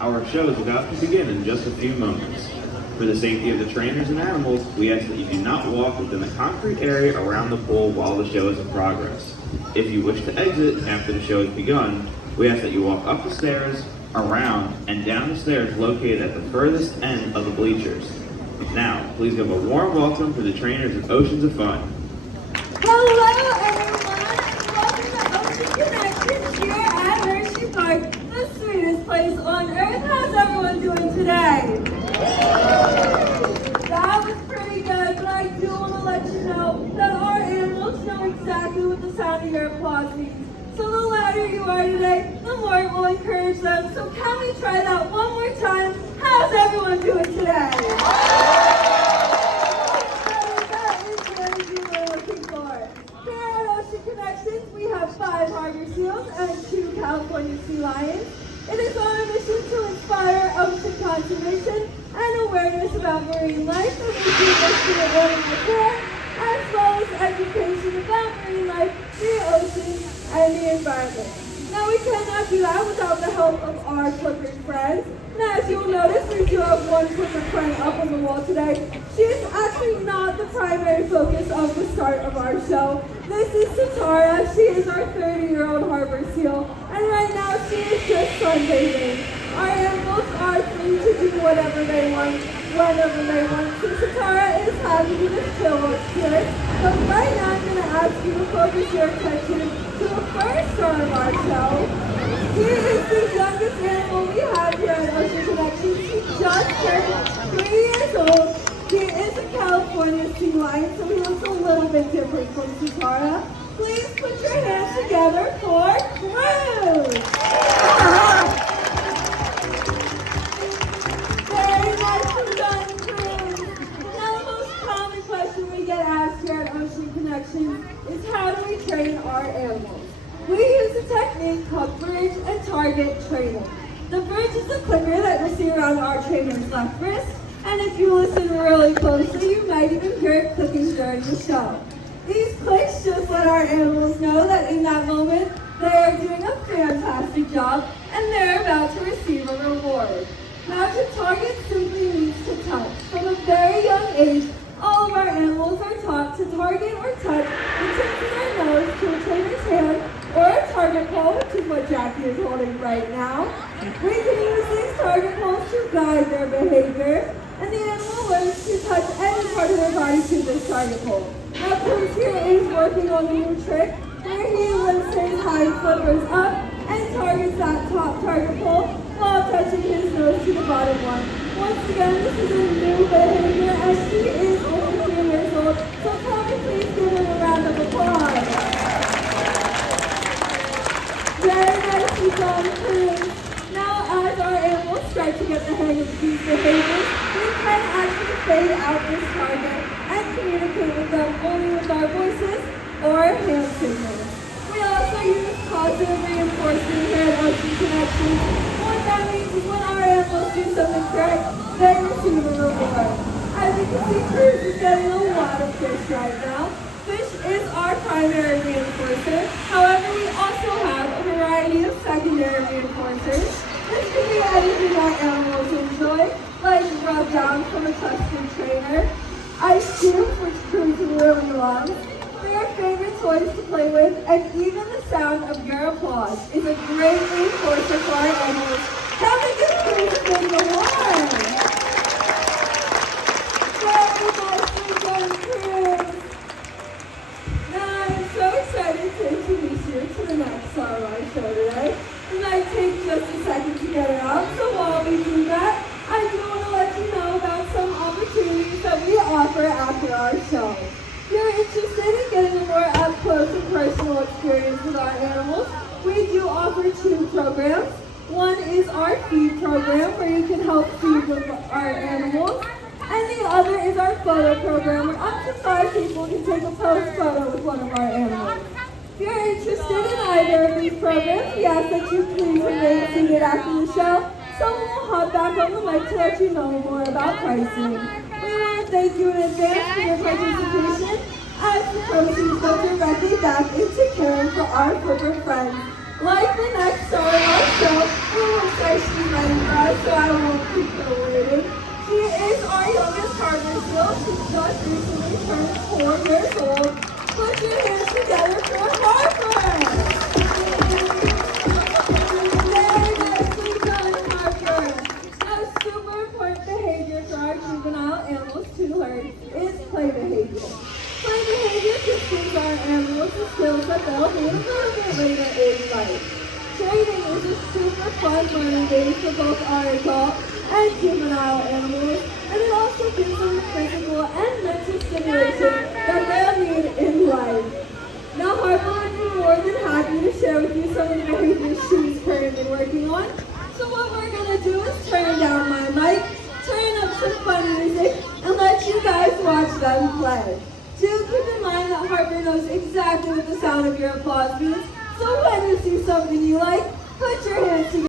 Our show is about to begin in just a few moments. For the safety of the trainers and animals, we ask that you do not walk within the concrete area around the pool while the show is in progress. If you wish to exit after the show has begun, we ask that you walk up the stairs, around, and down the stairs located at the furthest end of the bleachers. Now, please give a warm welcome to the trainers of Oceans of Fun. Hello everyone, and welcome to Ocean Connections here at Hershey Park, the sweetest place on earth. How's everyone doing today? That was pretty good, but I do want to let you know that our animals know exactly what the sound of your applause means. So the louder you are today, the more it will encourage them. So can we try that one more time? How's everyone doing today? That is what you were looking for. Here at Ocean Connections, we have 5 harbor seals and 2 California sea lions. It is our mission to inspire ocean conservation and awareness about marine life, and we do this through animal care, as well as education about marine life, the ocean, and the environment. Now we cannot do that without the help of our flippers friends. Now as you'll notice, we do have one flipper friend up on the wall today. She is actually not the primary focus of the start of our show. This is Satara. She is our 30-year-old harbor seal, and right now she is just sunbathing. Our animals are free to do whatever they want, whenever they want. So Satara is having to just chill upstairs. But right now I'm going to ask you to focus your attention to the first star of our show. He is the youngest animal we have here at Ocean Connections. He just turned 3 years old. He is a California sea lion, so he looks a little bit different from Satara. Please put your hands together for Cruz. Very nicely done, Cruz. Now the most common question we get asked here at Ocean Connections is how do we train our animals? We use a technique called bridge and target training. The bridge is a clicker that you'll see around our trainer's left wrist, and if you listen really closely, you might even hear it clicking during the show. These clicks just let our animals know that in that moment, they are doing a fantastic job, and they're about to receive a reward. Now to target simply means to touch. From a very young age, all of our animals are taught to target or touch the tips of their nose to a trainer's hand, or a target pole, which is what Jackie is holding right now. We can use these target poles to guide their behavior, and the animal learns to touch any part of their body to this target pole. Now Cruz here is working on a new trick where he lifts his hind flippers up and targets that top target pole while touching his nose to the bottom one. Once again, this is a new behavior as she is only 3 years old, so can we please give her a round of applause. Very nicely done, Cruz. Now, as our animals start to get the hang of these behaviors, we can actually fade out this target and communicate with them only with our voices or hand signals. We also use positive reinforcement here at Ocean Connections. What that means is when our animals do something correct, they receive a reward. As you can see, Cruz is getting a lot of fish right now. Fish is our primary reinforcer. However, we also have a variety of secondary reinforcers. This can be anything our animals enjoy, like rub down from a trusted trainer, ice cubes, which Cruz really loves. Their favorite toys to play with, and even the sound of your applause is a great reinforcer for our animals. Can we give Cruz a big award? Very nicely done, Cruz. Now I'm so excited to introduce you to the next star of our show today. It might take just a second to get her out, so while we do that, I do want to let you know about some opportunities that we offer after our show. If you're interested in getting a more up-close and personal experience with our animals, we do offer 2 programs. One is our feed program, where you can help feed with our animals. And the other is our photo program, where up to 5 people can take a pose photo with one of our animals. If you're interested in either of these programs, we ask that you please remain seated after the show. Someone will hop back on the mic to let you know more about pricing. We want to thank you in advance for your participation, as the proceeds go directly back into caring for our flipper friends. Like the next star of our show, we will start ready for us. so I won't keep her waiting. She is our youngest partner still. She just recently turned 4 years old. Put your hands together for Harper! Very nicely done, Harper! Now, super important behavior for our juvenile animals to learn is play behavior. Play behavior teaches our animals the skills that they'll need a little bit later in life. Training is a super fun learning base for both our adult and juvenile animals, and it also gives them the physical and mental stimulation that they'll need in life. Now Harper would be more than happy to share with you some of the behaviors she's currently working on. So what we're going to do is turn down my mic, turn up some fun music, and let you guys watch them play. Do keep in mind that Harper knows exactly what the sound of your applause means, so when you see something you like, put your hands together.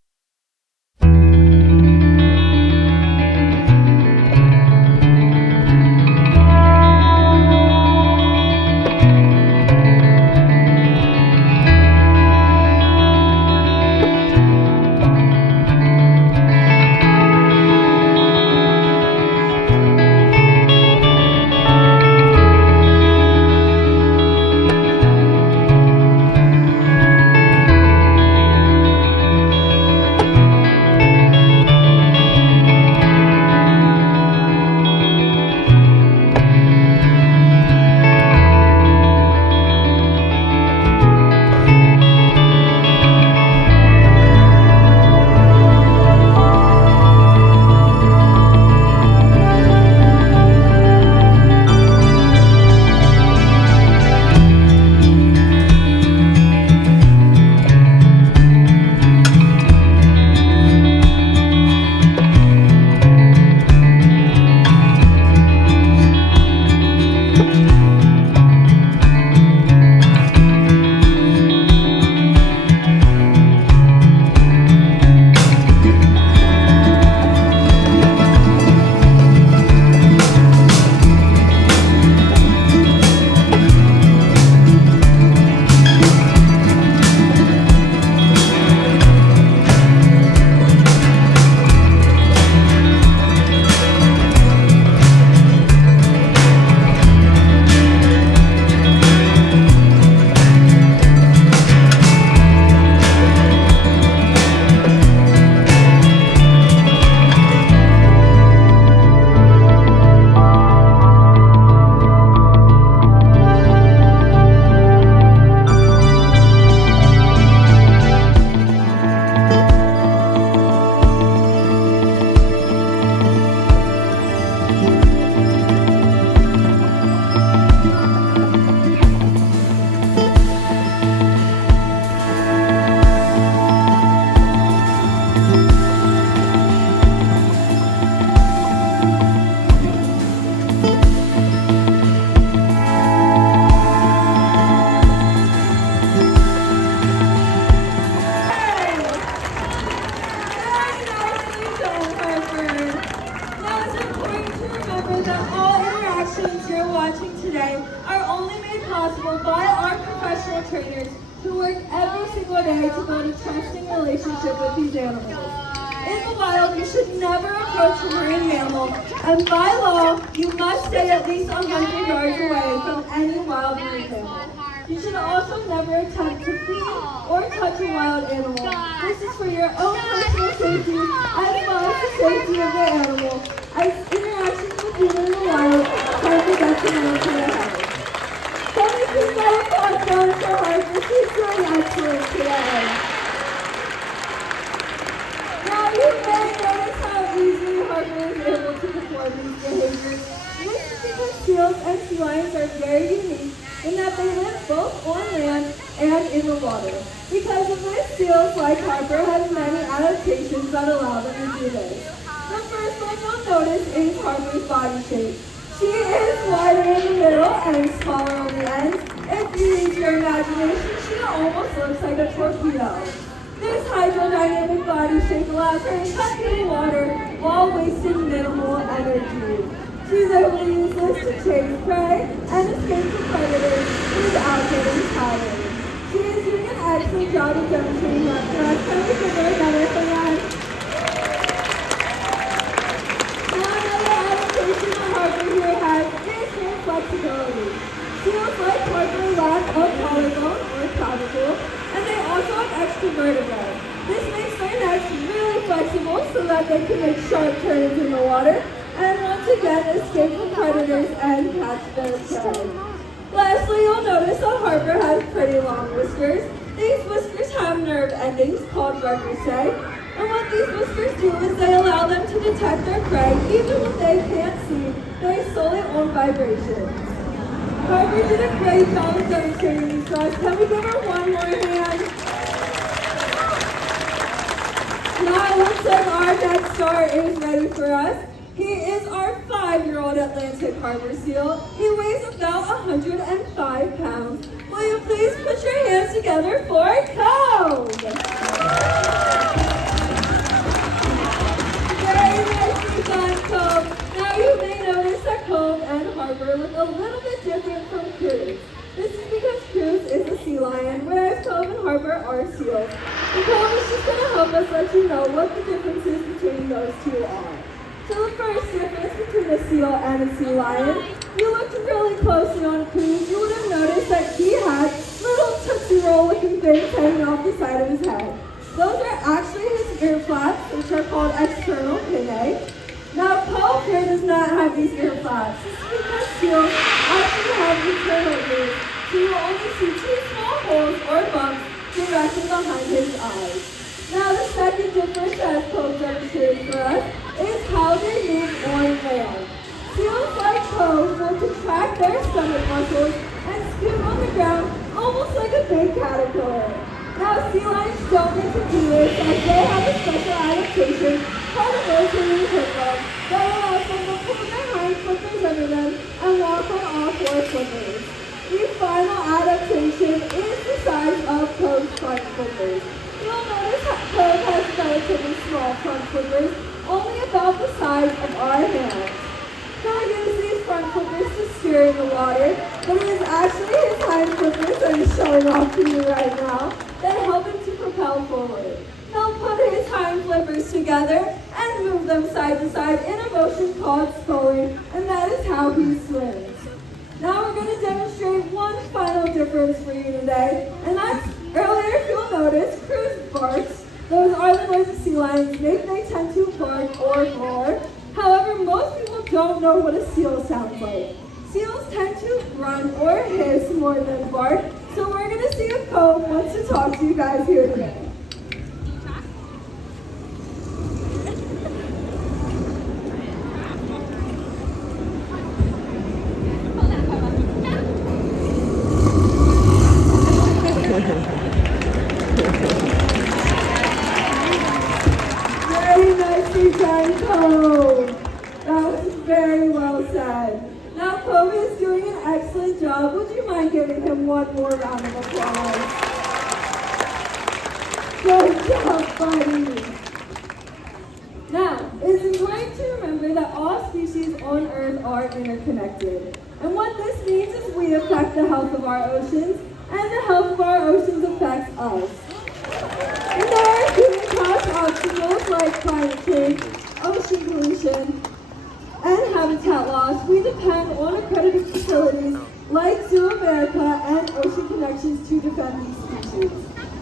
trainers who work every single day to build a trusting relationship with these animals. In the wild, you should never approach a marine mammal, and by law, you must stay at least 100 yards away from any wild marine mammal. You should also never attempt to feed or touch a wild animal. This is for your own personal safety as well as the safety of the animal, as interactions with people in the wild can be detrimental to their health. Can we please get a applause down for Harper? She's doing excellent today. Now you may notice how easily Harper is able to perform these behaviors. This is because seals and sea lions are very unique in that they live both on land and in the water. Because of this, seals like Harper have many adaptations that allow them to do this. The first one you'll notice is Harper's body shape. She is wider in the middle and smaller on the ends. If you use your imagination, she almost looks like a torpedo. This hydrodynamic body shape allows her to cut through water while wasting minimal energy. She's able to use this to chase prey and escape from predators without getting tired. She is doing an excellent job of demonstrating that for us. Can we give her another hand? so that they can make sharp turns in the water and once again escape from predators and catch their prey. Lastly, you'll notice that Harper has pretty long whiskers. These whiskers have nerve endings called recursae, and what these whiskers do is they allow them to detect their prey even when they can't see based solely on vibrations. Harper did a great job of demonstrating these to us. Can we give her one more hand? Now it looks like our next star is ready for us. He is our 5-year-old Atlantic harbor seal. He weighs about 105 pounds. Will you please put your hands together for Cove? Very nicely done, Cove. Now you may notice that Cove and Harper look a little bit different from Cruz. This is because Cruz is a sea lion, whereas Cove and Harper are seals. And Cove is just going to help us let you know what the differences between those two are. So the first difference between a seal and a sea lion, if you looked really closely on Cruz, you would have noticed that he had little Tootsie Roll looking things hanging off the side of his head. Those are actually his ear flaps, which are called external pinnae. Now Cove here does not have these ear flaps. This is because seals actually have internal ears, so you will only see 2 small holes or bumps directly behind his eyes. Now the second difference, as Cove demonstrated for us, is how they move on land. Seals like Cove will contract their stomach muscles and scoot on the ground almost like a big caterpillar. Now sea lions don't need to do this as they have a special adaptation called a rotating hippo that allows them to pull their hind flippers under them and walk on all 4 flippers. The final adaptation is the size of Cove's front flippers. You'll notice that Cove has relatively small front flippers, only about the size of our hands. Cove uses these front flippers to steer in the water, but it is actually his hind flippers that he's showing off to you right now that help him to propel forward. He'll put his hind flippers together and move them side to side in a motion called sculling, and that is how he swims. Now we're going to demonstrate one final difference for you today, and that's earlier, if you'll notice, Cruz barks. Those are the noises sea lions make. They tend to bark or roar. However, most people don't know what a seal sounds like. Seals tend to grunt or hiss more than bark, so we're going to see if Cove wants to talk to you guys here today. Very nicely done, Cove. That was very well said. Now, Cove is doing an excellent job. Would you mind giving him one more round of applause? Good job, buddy. Now, it is important to remember that all species on Earth are interconnected. And what this means is we affect the health of our oceans, and the health of our oceans affects us. And there are human caused obstacles like climate change, ocean pollution, and habitat loss. We depend on accredited facilities like Zoo America and Ocean Connections to defend these species.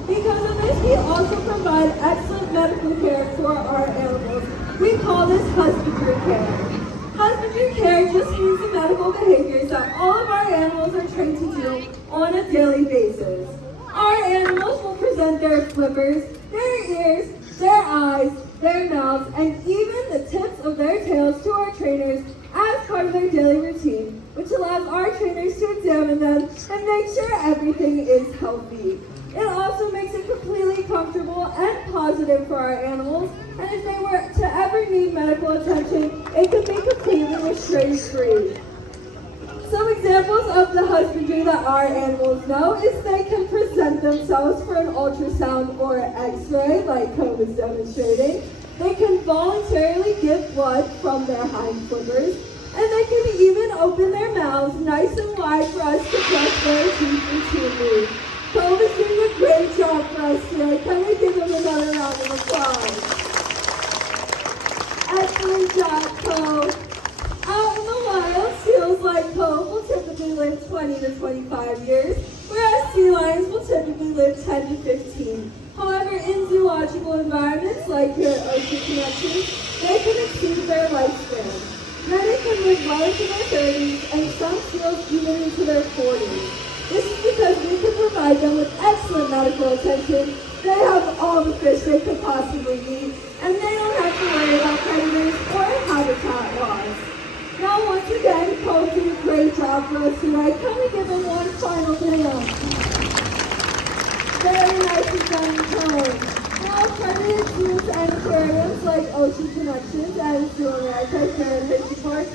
Because of this, we also provide excellent medical care for our animals. We call this husbandry care. Husbandry care just means the medical behaviors that all of our animals are trained to do on a daily basis. Our animals will present their flippers, their ears, their eyes, their mouths, and even the tips of their tails to our trainers as part of their daily routine, which allows our trainers to examine them and make sure everything is healthy. It also makes it completely comfortable and positive for our animals, and if they were to ever need medical attention, it could be completely restraint-free. Some examples of the husbandry that our animals know is they can present themselves for an ultrasound or x-ray, like Cove is demonstrating. They can voluntarily give blood from their hind flippers, and they can even open their mouths nice and wide for us to brush their teeth routinely. Cove is doing a great job for us today. Can we give him another round of applause? Excellent job, Cove. Out in the wild, seals like Cove will typically live 20 to 25 years, whereas sea lions will typically live 10 to 15. However, However, in zoological environments like here at Ocean Connection, they can exceed their lifespan. Many can live well into their 30s and some seals even into their 40s. This is because we can provide them with excellent medical attention. They have all the fish they could possibly need, and they don't have to worry about predators or habitat loss. Now, once again, Cole did a great job for us tonight. Can we give him one final dance? Very nicely done, Cole. Now, accredited zoos and aquariums like Ocean Connections and Zoo America here in Hershey Park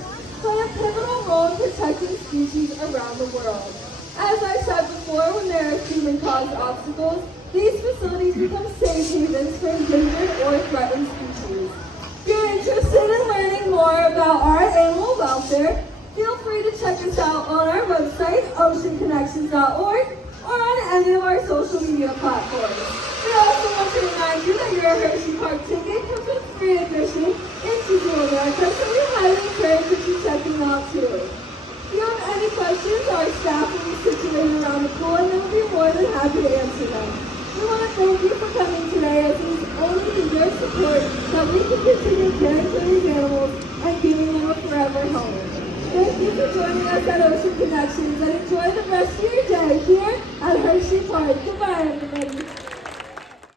play a pivotal role in protecting species around the world. As I said before, when there are human-caused obstacles, these facilities become safe havens for endangered or threatened species. If you're interested in learning more about our animal welfare, feel free to check us out on our website, oceanconnections.org, or on any of our social media platforms. We also want to remind you that your Hershey Park ticket comes with free admission into Zoo America, so we highly encourage that you check them out too. If you have any questions, our staff will be situated around the pool and they'll be more than happy to answer them. We want to thank you for coming today, as it is only through your support that we can continue caring for these animals and giving them a forever home. Thank you for joining us at Ocean Connections and enjoy the rest of your day here at Hershey Park. Goodbye, everybody.